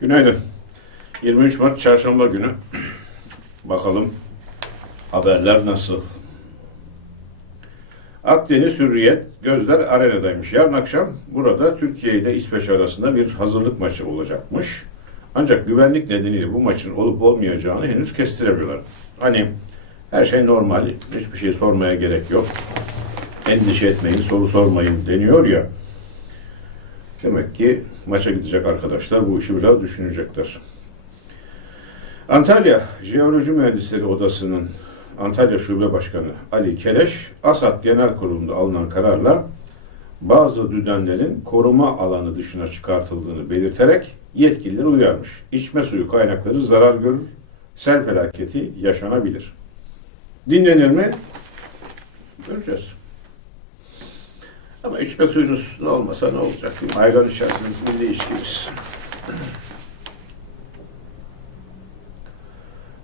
Günaydın. 23 Mart Çarşamba günü. Bakalım haberler nasıl? Akdeniz Hürriyet, gözler arenadaymış. Yarın akşam burada Türkiye ile İsveç arasında bir hazırlık maçı olacakmış. Ancak güvenlik nedeniyle bu maçın olup olmayacağını henüz kestiremiyorlar. Hani her şey normal, hiçbir şey sormaya gerek yok. Endişe etmeyin, soru sormayın deniyor ya. Demek ki maça gidecek arkadaşlar bu işi biraz düşünecekler. Antalya Jeoloji Mühendisleri Odası'nın Antalya Şube Başkanı Ali Keleş, ASAD Genel Kurulu'nda alınan kararla bazı düdenlerin koruma alanı dışına çıkartıldığını belirterek yetkilileri uyarmış. İçme suyu kaynakları zarar görür, sel felaketi yaşanabilir. Dinlenir mi? Göreceğiz. Ama içme suyunuz ne olmasa ne olacak? Ayran içersiniz, milli içkimiz.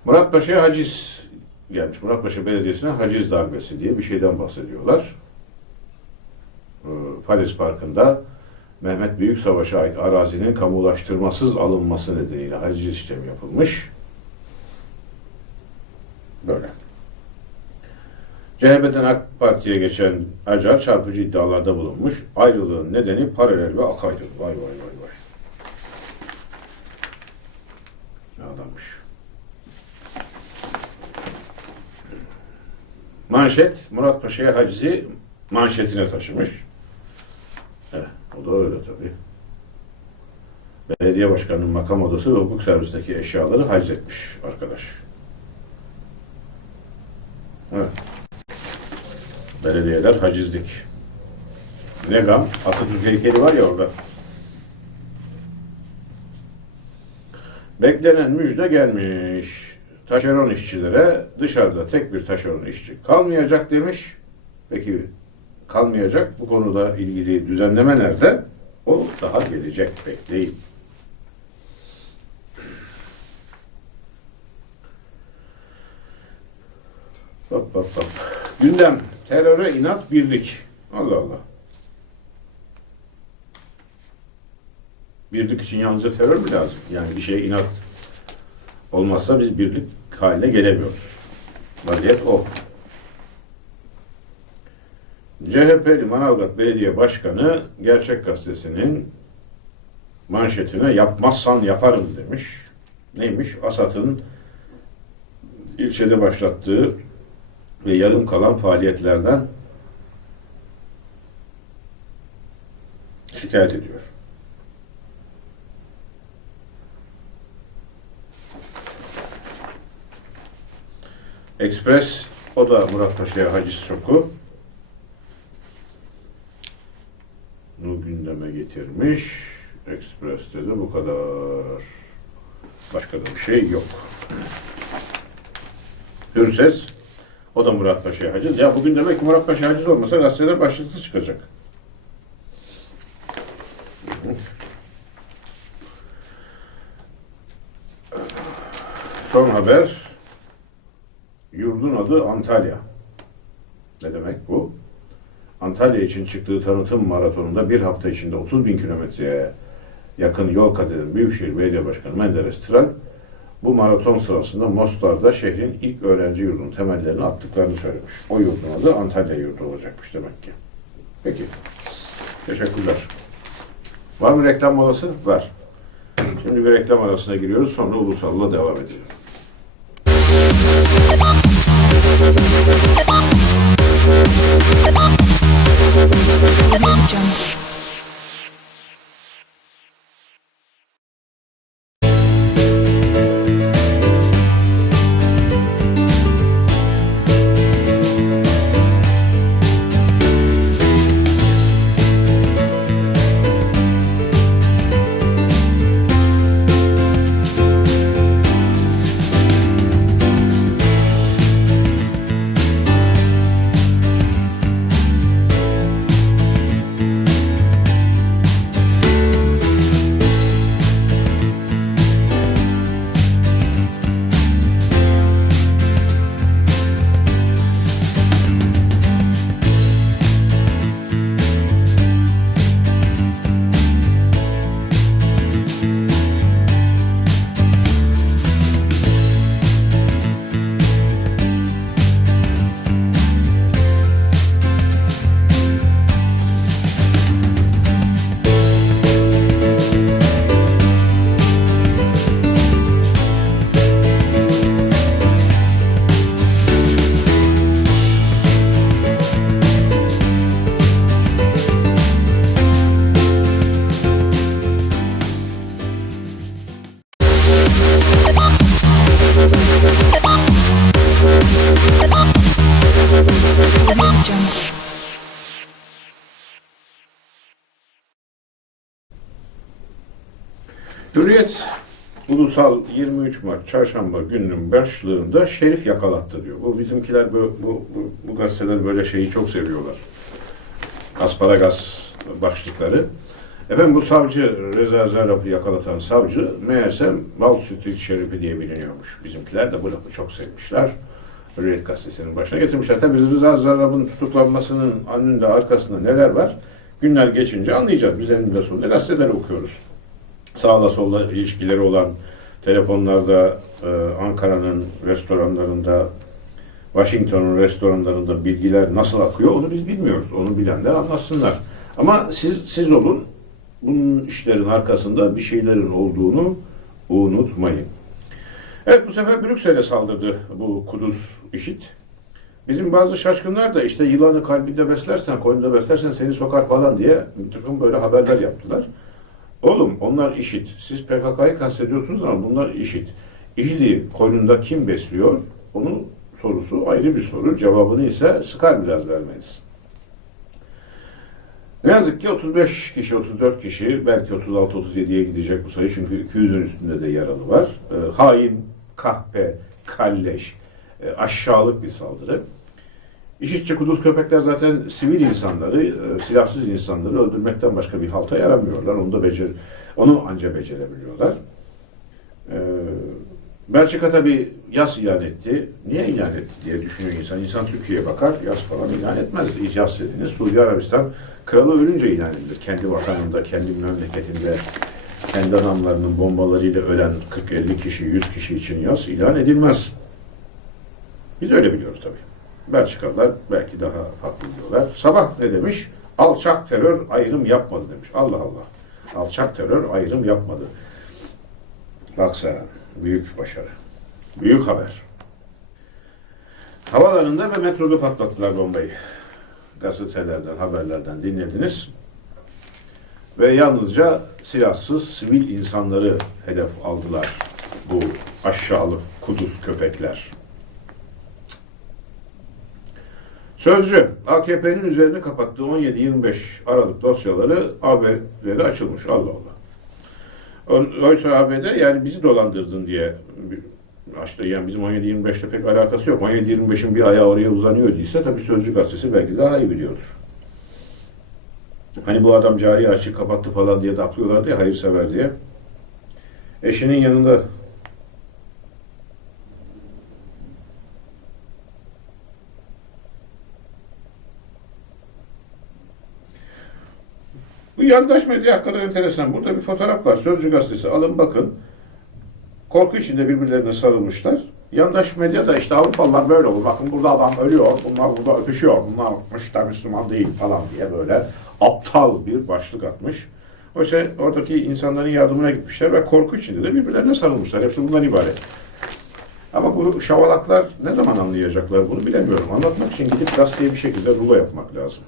Muratpaşa'ya haciz gelmiş. Muratpaşa Belediyesi'ne haciz darbesi diye bir şeyden bahsediyorlar. Ee, Paris Parkı'nda Mehmet Büyük Savaş'a ait arazinin kamulaştırmasız alınması nedeniyle haciz işlemi yapılmış. Böyle. CHP'den AK Parti'ye geçen Acar çarpıcı iddialarda bulunmuş. Ayrılığın nedeni paralel ve akaydı. Vay vay vay vay. Ne adammış. Manşet Murat Paşa'ya hacizi manşetine taşımış. Evet, o da öyle tabii. Belediye başkanının makam odası ve hukuk servisteki eşyaları haciz etmiş arkadaş. Evet. Belediyeler hacizlik. Ne gam? Atatürk heykeli var ya orada. Beklenen müjde gelmiş. Taşeron işçilere dışarıda tek bir taşeron işçi kalmayacak demiş. Peki kalmayacak. Bu konuda ilgili düzenleme nerede? O daha gelecek. Bekleyin. Hop hop hop. Gündem. Teröre inat birlik. Allah Allah. Birlik için yalnızca terör mü lazım? Yani bir şeye inat olmazsa biz birlik haline gelemiyoruz. Vaziyet o. CHP'li Manavgat Belediye Başkanı Gerçek Gazetesi'nin manşetine yapmazsan yaparım demiş. Neymiş? Asat'ın ilçede başlattığı ve yarım kalan faaliyetlerden şikayet ediyor. Ekspres, o da Murat Paşa'ya haciz soku. Bunu gündeme getirmiş. Ekspres'te de bu kadar. Başka da bir şey yok. Hürses, o da Murat Paşa'ya haciz. Ya bugün demek ki Murat Paşa haciz olmasa gazeteler başlıklı çıkacak. Son haber. Yurdun adı Antalya. Ne demek bu? Antalya için çıktığı tanıtım maratonunda bir hafta içinde 30 bin kilometreye yakın yol kat eden Büyükşehir Belediye Başkanı Menderes Tıral, bu maraton sırasında Mostar'da şehrin ilk öğrenci yurdunun temellerini attıklarını söylemiş. O yurdun adı Antalya yurdu olacakmış demek ki. Peki. Teşekkürler. Var mı reklam molası? Var. Şimdi bir reklam arasına giriyoruz. Sonra ulusalla devam edelim. Jump. Hürriyet Ulusal 23 Mart Çarşamba gününün başlığında Şerif yakalattı diyor. Bu bizimkiler bu, bu, bu, bu gazeteler böyle şeyi çok seviyorlar. Asparagas başlıkları. Efendim bu savcı Reza Zarrab'ı yakalatan savcı meğerse Wall Street Şerifi diye biliniyormuş. Bizimkiler de bu lafı çok sevmişler. Hürriyet gazetesinin başına getirmişler. Tabii Reza Zarrab'ın tutuklanmasının önünde arkasında neler var? Günler geçince anlayacağız. Biz eninde sonunda gazeteleri okuyoruz. Sağla solla ilişkileri olan telefonlarda e, Ankara'nın restoranlarında Washington'un restoranlarında bilgiler nasıl akıyor onu biz bilmiyoruz. Onu bilenler anlatsınlar. Ama siz siz olun bunun işlerin arkasında bir şeylerin olduğunu unutmayın. Evet bu sefer Brüksel'e saldırdı bu Kudüs işit. Bizim bazı şaşkınlar da işte yılanı kalbinde beslersen, koynunda beslersen seni sokar falan diye bir takım böyle haberler yaptılar. Oğlum onlar işit. Siz PKK'yı kastediyorsunuz ama bunlar işit. İşidi koynunda kim besliyor? Onun sorusu ayrı bir soru. Cevabını ise sıkar biraz vermeniz. Ne yazık ki 35 kişi, 34 kişi, belki 36-37'ye gidecek bu sayı çünkü 200'ün üstünde de yaralı var. E, hain, kahpe, kalleş, e, aşağılık bir saldırı. İşitçi kuduz köpekler zaten sivil insanları, e, silahsız insanları öldürmekten başka bir halta yaramıyorlar. Onu da becer, onu anca becerebiliyorlar. E, Belçika tabi yas ilan etti. Niye ilan etti diye düşünüyor insan. İnsan Türkiye'ye bakar, yas falan ilan etmez. Yas dediğiniz Suudi Arabistan kralı ölünce ilan edilir. Kendi vatanında, kendi memleketinde, kendi adamlarının bombalarıyla ölen 40-50 kişi, 100 kişi için yas ilan edilmez. Biz öyle biliyoruz tabi. Belçikalılar belki daha farklı biliyorlar. Sabah ne demiş? Alçak terör ayrım yapmadı demiş. Allah Allah. Alçak terör ayrım yapmadı. Baksa büyük başarı. Büyük haber. Havalarında ve metroda patlattılar bombayı. Gazetelerden, haberlerden dinlediniz. Ve yalnızca silahsız sivil insanları hedef aldılar bu aşağılık kuduz köpekler. Sözcü, AKP'nin üzerine kapattığı 17-25 Aralık dosyaları haberleri açılmış. Allah Allah. Oysa ABD yani bizi dolandırdın diye işte yani bizim 17-25'le pek alakası yok. 17-25'in bir ayağı oraya uzanıyor değilse tabii Sözcü gazetesi belki daha iyi biliyordur. Hani bu adam cari açık kapattı falan diye daplıyorlardı ya hayırsever diye. Eşinin yanında Bu yandaş medya hakikaten enteresan. Burada bir fotoğraf var. Sözcü gazetesi. Alın bakın. Korku içinde birbirlerine sarılmışlar. Yandaş medya da işte Avrupalılar böyle olur. Bakın burada adam ölüyor. Bunlar burada öpüşüyor. Bunlar işte Müslüman değil falan diye böyle aptal bir başlık atmış. Oysa oradaki insanların yardımına gitmişler ve korku içinde de birbirlerine sarılmışlar. Hepsi bundan ibaret. Ama bu şavalaklar ne zaman anlayacaklar bunu bilemiyorum. Anlatmak için gidip gazeteye bir şekilde rulo yapmak lazım.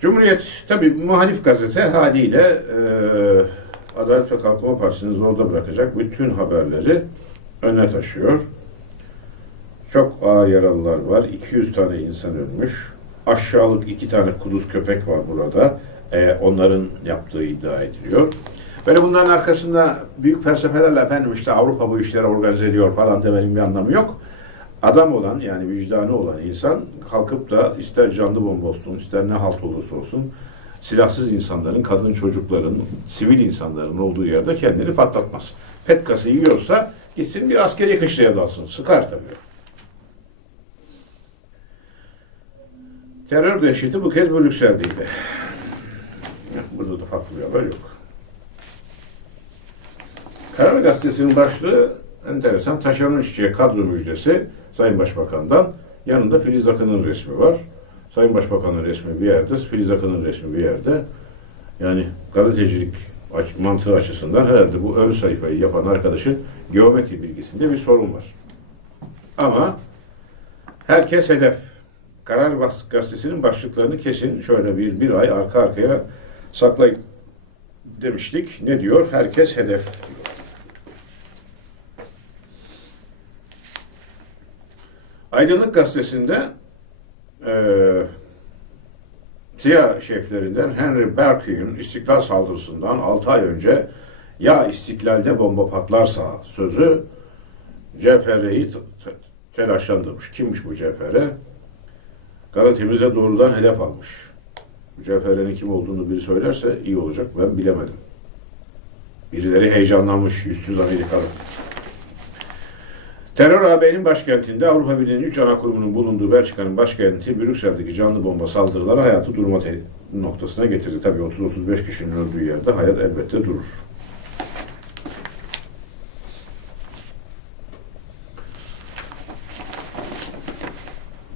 Cumhuriyet tabi muhalif gazete haliyle e, Adalet ve Kalkınma Partisi'ni zorda bırakacak bütün haberleri öne taşıyor. Çok ağır yaralılar var. 200 tane insan ölmüş. Aşağılık iki tane kuduz köpek var burada. E, onların yaptığı iddia ediliyor. Böyle bunların arkasında büyük felsefelerle efendim işte Avrupa bu işleri organize ediyor falan demenin bir anlamı yok adam olan yani vicdanı olan insan kalkıp da ister canlı bomba olsun ister ne halt olursa olsun silahsız insanların, kadın çocukların, sivil insanların olduğu yerde kendini patlatmaz. Petkası yiyorsa gitsin bir askeri kışlaya dalsın. Sıkar tabii. Terör dehşeti bu kez Brüksel'deydi. Burada da farklı bir haber yok. Karar Gazetesi'nin başlığı enteresan. Taşeron işçiye kadro müjdesi Sayın Başbakan'dan. Yanında Filiz Akın'ın resmi var. Sayın Başbakan'ın resmi bir yerde, Filiz Akın'ın resmi bir yerde. Yani gazetecilik mantığı açısından herhalde bu ön sayfayı yapan arkadaşın geometri bilgisinde bir sorun var. Ama herkes hedef. Karar Gazetesi'nin başlıklarını kesin şöyle bir, bir ay arka arkaya saklayın demiştik. Ne diyor? Herkes hedef Aydınlık Gazetesi'nde e, CIA şeflerinden Henry Berkeley'in İstiklal saldırısından 6 ay önce ya istiklalde bomba patlarsa sözü t- telaşlandırmış. Kimmiş bu CPR? Galatemize doğrudan hedef almış. Bu CPR'nin kim olduğunu biri söylerse iyi olacak. Ben bilemedim. Birileri heyecanlanmış yüzsüz Amerikalı. Terör AB'nin başkentinde Avrupa Birliği'nin 3 ana kurumunun bulunduğu Belçika'nın başkenti Brüksel'deki canlı bomba saldırıları hayatı durma noktasına getirdi. Tabii 30-35 kişinin öldüğü yerde hayat elbette durur.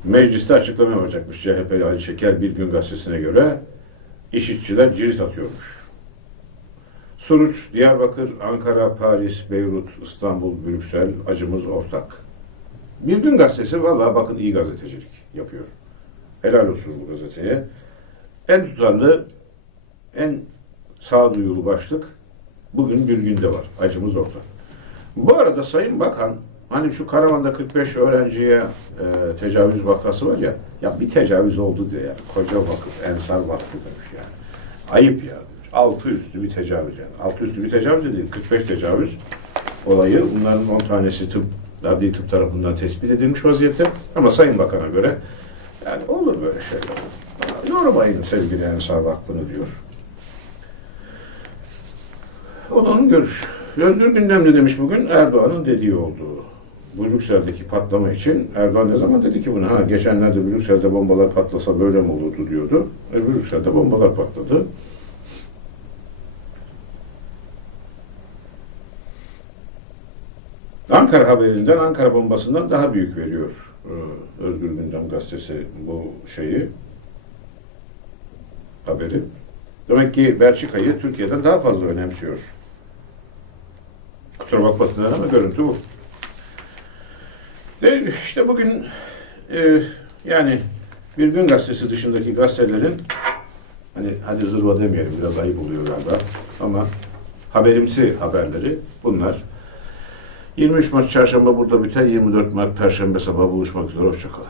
Mecliste açıklama yapacakmış CHP'li Ali Şeker bir gün gazetesine göre işitçiler cirit atıyormuş. Suruç, Diyarbakır, Ankara, Paris, Beyrut, İstanbul, Brüksel, acımız ortak. Bir gün gazetesi vallahi bakın iyi gazetecilik yapıyor. Helal olsun bu gazeteye. En tutarlı, en sağduyulu başlık bugün bir günde var. Acımız ortak. Bu arada Sayın Bakan hani şu karavanda 45 öğrenciye e, tecavüz vakası var ya ya bir tecavüz oldu diye yani. Koca vakıf, Ensar Vakfı demiş yani. Ayıp ya demiş. Altı üstü bir tecavüz yani. Altı üstü bir tecavüz de değil. 45 tecavüz olayı. Bunların 10 tanesi tıp, adli tıp tarafından tespit edilmiş vaziyette. Ama Sayın Bakan'a göre yani olur böyle şeyler. Yormayın sevgili Ensar Vakfı'nı diyor. Onun görüş. Özgür gündemde demiş bugün Erdoğan'ın dediği olduğu. Brüksel'deki patlama için Erdoğan ne zaman dedi ki bunu? Ha geçenlerde Brüksel'de bombalar patlasa böyle mi olurdu diyordu. E, Brüksel'de bombalar patladı. Ankara haberinden, Ankara bombasından daha büyük veriyor e, Özgür Gündem gazetesi bu şeyi, haberi. Demek ki Belçika'yı Türkiye'den daha fazla önemsiyor. Kusura bakmasınlar ama görüntü bu. De işte bugün e, yani bir gün gazetesi dışındaki gazetelerin hani hadi zırva demeyelim biraz ayıp oluyor galiba ama haberimsi haberleri bunlar. 23 Mart çarşamba burada biter. 24 Mart perşembe sabahı buluşmak üzere. Hoşçakalın.